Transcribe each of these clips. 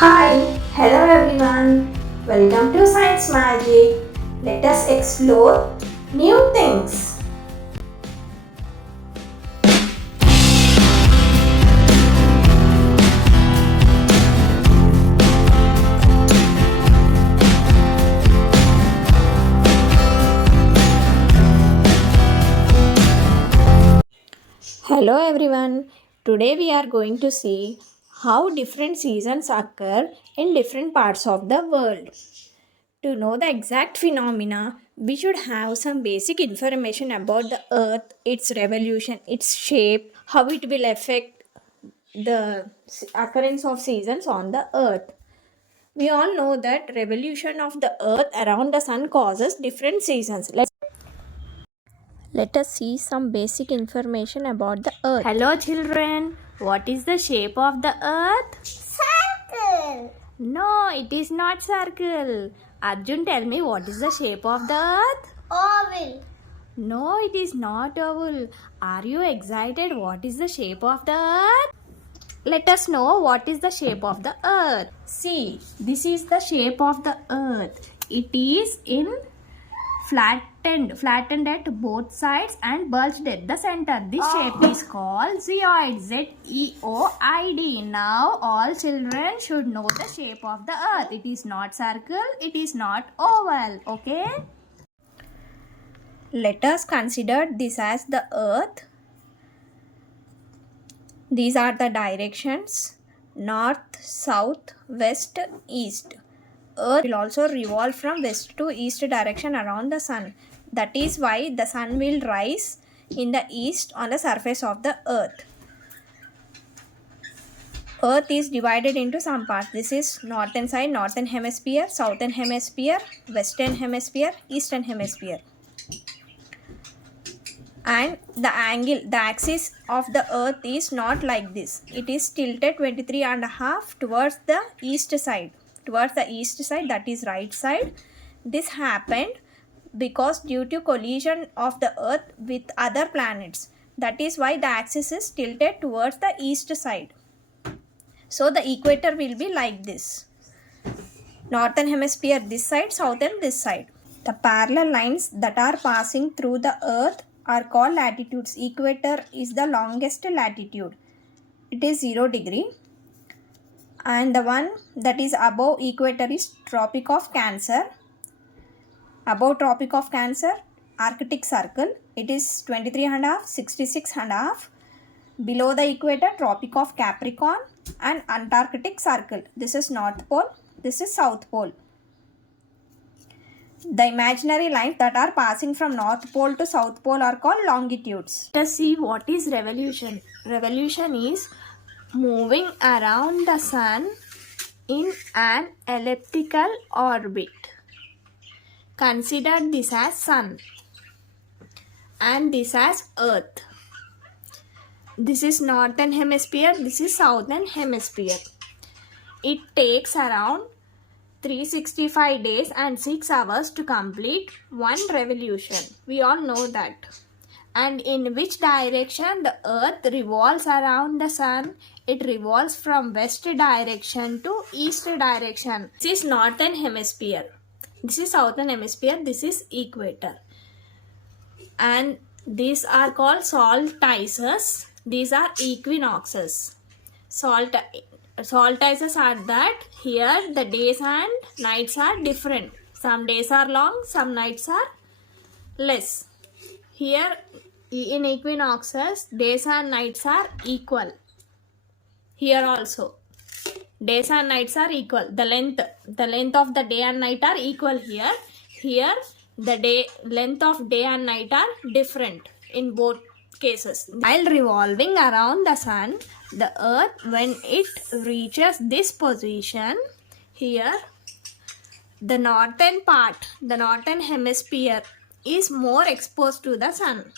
Hi, hello everyone. Welcome to Science Magic. Let us explore new things. Hello everyone. Today we are going to see how different seasons occur in different parts of the world. To know the exact phenomena, we should have some basic information about the earth, its revolution, its shape, how it will affect the occurrence of seasons on the earth. We all know that revolution of the earth around the sun causes different seasons. Let us see some basic information about the earth. Hello children, what is the shape of the earth? Circle. No, it is not circle. Arjun, tell me what is the shape of the earth? Oval. No, it is not oval. Are you excited? What is the shape of the earth? Let us know what is the shape of the earth. See, this is the shape of the earth. It is in flattened at both sides and bulged at the center. This shape is called zeoid. Z-E-O-I-D. Now all children should know the shape of the earth. It is not circle, it is not oval. Okay? Let us consider this as the earth. These are the directions: north, south, west, east. Earth will also revolve from west to east direction around the sun. That is why the sun will rise in the east on the surface of the earth. Earth is divided into some parts. This is northern side, northern hemisphere, southern hemisphere, western hemisphere, eastern hemisphere. And the axis of the earth is not like this. It is tilted 23.5 towards the east side. That is right side. This happened because due to collision of the earth with other planets. That is why the axis is tilted towards the east side. So the equator will be like this. Northern hemisphere this side, southern this side. The parallel lines that are passing through the earth are called latitudes. Equator is the longest latitude. It is 0 degree. And the one that is above equator is Tropic of Cancer. Above Tropic of Cancer, Arctic Circle. It is 23.5, 66.5. Below the equator, Tropic of Capricorn and Antarctic Circle. This is North Pole. This is South Pole. The imaginary lines that are passing from North Pole to South Pole are called longitudes. Let us see what is revolution. Revolution is moving around the sun in an elliptical orbit. Consider this as sun and this as earth. This is northern hemisphere, this is southern hemisphere. It takes around 365 days and 6 hours to complete one revolution. We all know that. And in which direction the earth revolves around the sun? It revolves from west direction to east direction. This is northern hemisphere. This is southern hemisphere. This is equator. And these are called solstices. These are equinoxes. Solstices are that here the days and nights are different. Some days are long, some nights are less. Here in equinoxes, days and nights are equal. Here also, days and nights are equal. The length of the day and night are equal here. Here, the length of day and night are different in both cases. While revolving around the sun, the earth, when it reaches this position, here, the northern part, the northern hemisphere is more exposed to the sun.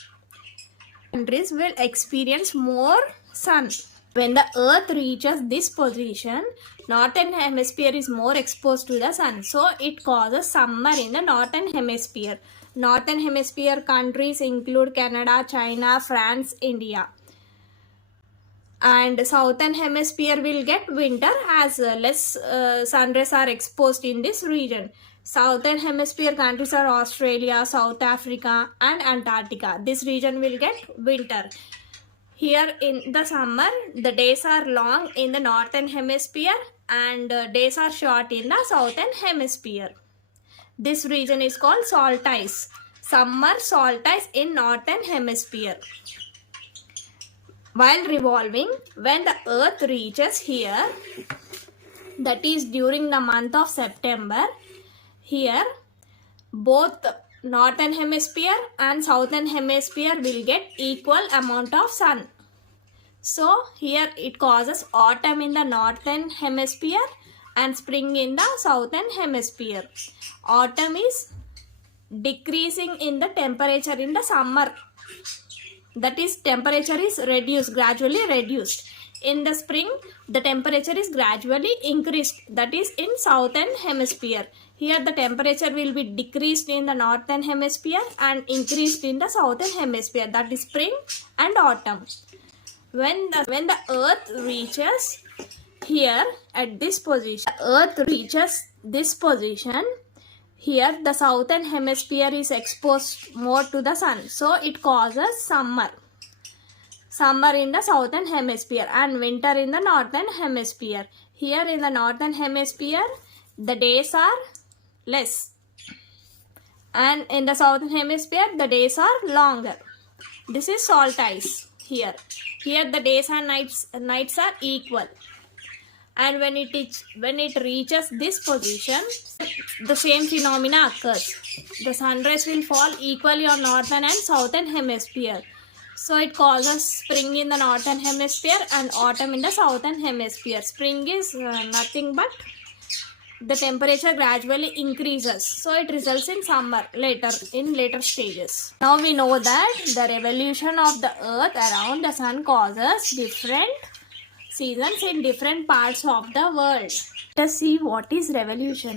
Countries will experience more sun. When the earth reaches this position, northern hemisphere is more exposed to the sun. So it causes summer in the northern hemisphere. Northern hemisphere countries include Canada, China, France, India. and southern hemisphere will get winter as less sun rays are exposed in this region. Southern hemisphere countries are Australia, South Africa and Antarctica. This region will get winter. Here in the summer, the days are long in the northern hemisphere and days are short in the southern hemisphere. This region is called solstice. Summer solstice in northern hemisphere. While revolving, when the earth reaches here, that is during the month of September, here both northern hemisphere and southern hemisphere will get equal amount of sun. So here it causes autumn in the northern hemisphere and spring in the southern hemisphere. Autumn is decreasing in the temperature in the summer. That is, temperature is reduced, gradually reduced. In the spring, the temperature is gradually increased. That is in southern hemisphere. Here the temperature will be decreased in the northern hemisphere and increased in the southern hemisphere. That is spring and autumn. When the earth reaches here at this position, here the southern hemisphere is exposed more to the sun, so it causes summer in the southern hemisphere and winter in the northern hemisphere. Here in the northern hemisphere the days are less and in the southern hemisphere the days are longer. This is solstice. Here the days and nights are equal. And when it reaches this position, the same phenomena occurs. The sun rays will fall equally on northern and southern hemisphere. So it causes spring in the northern hemisphere and autumn in the southern hemisphere. Spring is nothing but the temperature gradually increases. So it results in summer in later stages. Now we know that the revolution of the earth around the sun causes different seasons in different parts of the world. Let us see what is revolution.